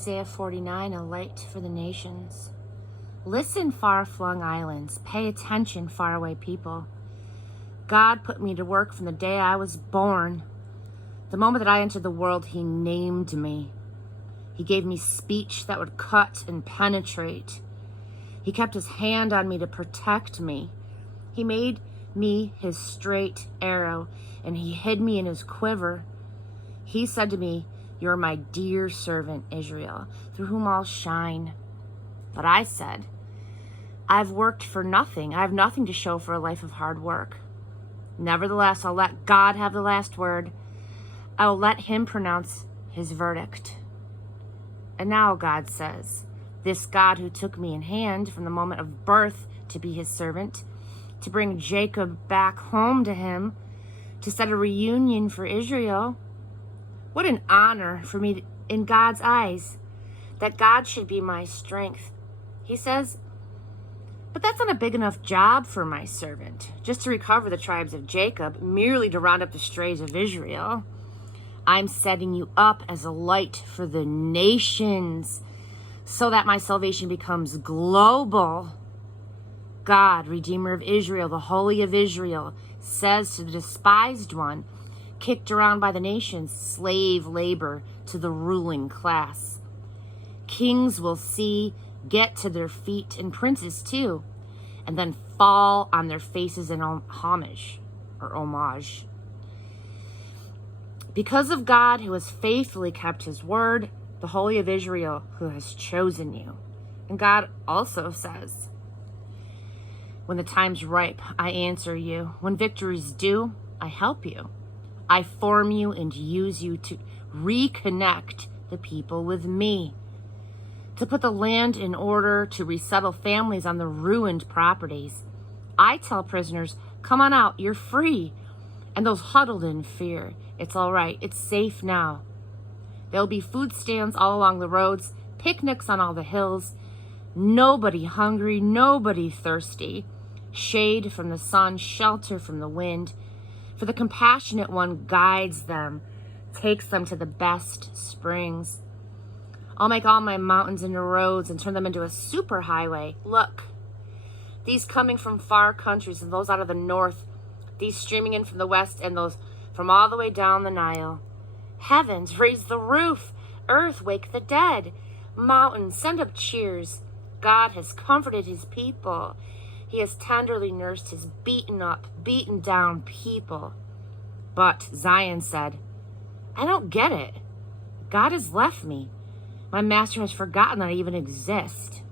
Isaiah 49, a light for the nations. Listen, far-flung islands. Pay attention, faraway people. God put me to work from the day I was born. The moment that I entered the world, he named me. He gave me speech that would cut and penetrate. He kept his hand on me to protect me. He made me his straight arrow, and he hid me in his quiver. He said to me, "You're my dear servant, Israel, through whom I'll shine." But I said, "I've worked for nothing. I have nothing to show for a life of hard work." Nevertheless, I'll let God have the last word. I will let him pronounce his verdict. And now God says, this God who took me in hand from the moment of birth to be his servant, to bring Jacob back home to him, to set a reunion for Israel. What an honor for me in God's eyes, that God should be my strength. He says, but that's not a big enough job for my servant, just to recover the tribes of Jacob, merely to round up the strays of Israel. I'm setting you up as a light for the nations, so that my salvation becomes global. God, Redeemer of Israel, the Holy of Israel, says to the despised one, kicked around by the nations, slave labor to the ruling class. Kings will see, get to their feet, and princes too, and then fall on their faces in homage. Because of God who has faithfully kept his word, the Holy of Israel who has chosen you. And God also says, when the time's ripe, I answer you. When victory's due, I help you. I form you and use you to reconnect the people with me, to put the land in order, to resettle families on the ruined properties. I tell prisoners, come on out, you're free. And those huddled in fear, it's all right, it's safe now. There'll be food stands all along the roads, picnics on all the hills. Nobody hungry, nobody thirsty. Shade from the sun, shelter from the wind. For the compassionate one guides them, takes them to the best springs. I'll make all my mountains into roads and turn them into a superhighway. Look, these coming from far countries and those out of the north, these streaming in from the west and those from all the way down the Nile. Heavens, raise the roof. Earth, wake the dead. Mountains, send up cheers. God has comforted his people. He has tenderly nursed his beaten up, beaten down people. But Zion said, I don't get it. God has left me. My master has forgotten that I even exist.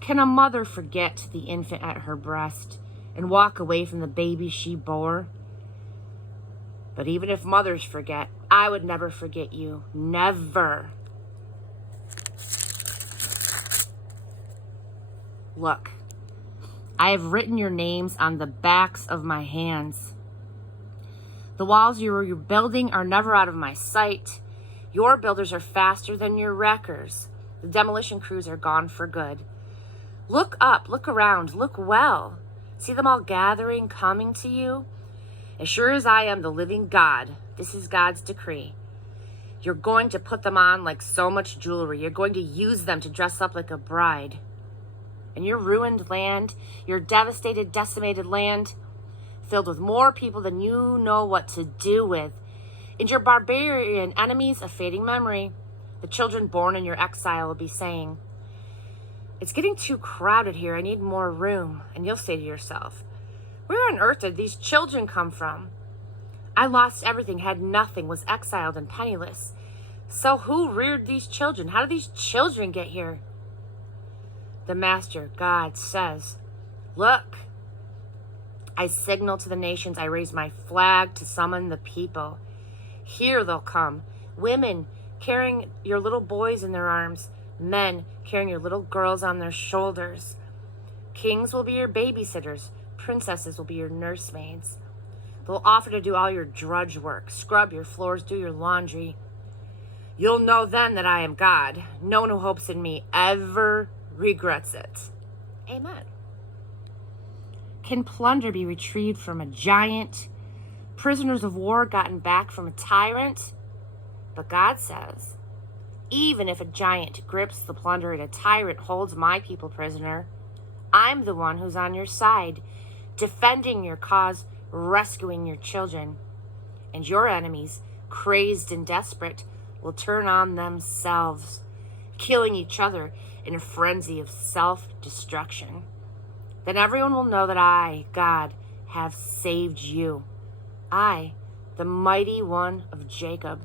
Can a mother forget the infant at her breast and walk away from the baby she bore? But even if mothers forget, I would never forget you. Never. Look, I have written your names on the backs of my hands. The walls you're building are never out of my sight. Your builders are faster than your wreckers. The demolition crews are gone for good. Look up, look around, look well. See them all gathering, coming to you? As sure as I am the living God, this is God's decree. You're going to put them on like so much jewelry. You're going to use them to dress up like a bride. And your ruined land, your devastated, decimated land, filled with more people than you know what to do with, and your barbarian enemies a fading memory, the children born in your exile will be saying, it's getting too crowded here, I need more room. And you'll say to yourself, where on earth did these children come from? I lost everything, had nothing, was exiled and penniless. So who reared these children? How did these children get here? The Master, God, says, look, I signal to the nations, I raise my flag to summon the people. Here they'll come, women carrying your little boys in their arms, men carrying your little girls on their shoulders. Kings will be your babysitters, princesses will be your nursemaids. They'll offer to do all your drudge work, scrub your floors, do your laundry. You'll know then that I am God. No one who hopes in me ever regrets it. Amen. Can plunder be retrieved from a giant? Prisoners of war gotten back from a tyrant? But God says, Even if a giant grips the plunder and a tyrant holds my people prisoner, I'm the one who's on your side, defending your cause, rescuing your children. And your enemies, crazed and desperate, will turn on themselves, killing each other in a frenzy of self-destruction. Then everyone will know that I, God, have saved you. I, the mighty one of Jacob.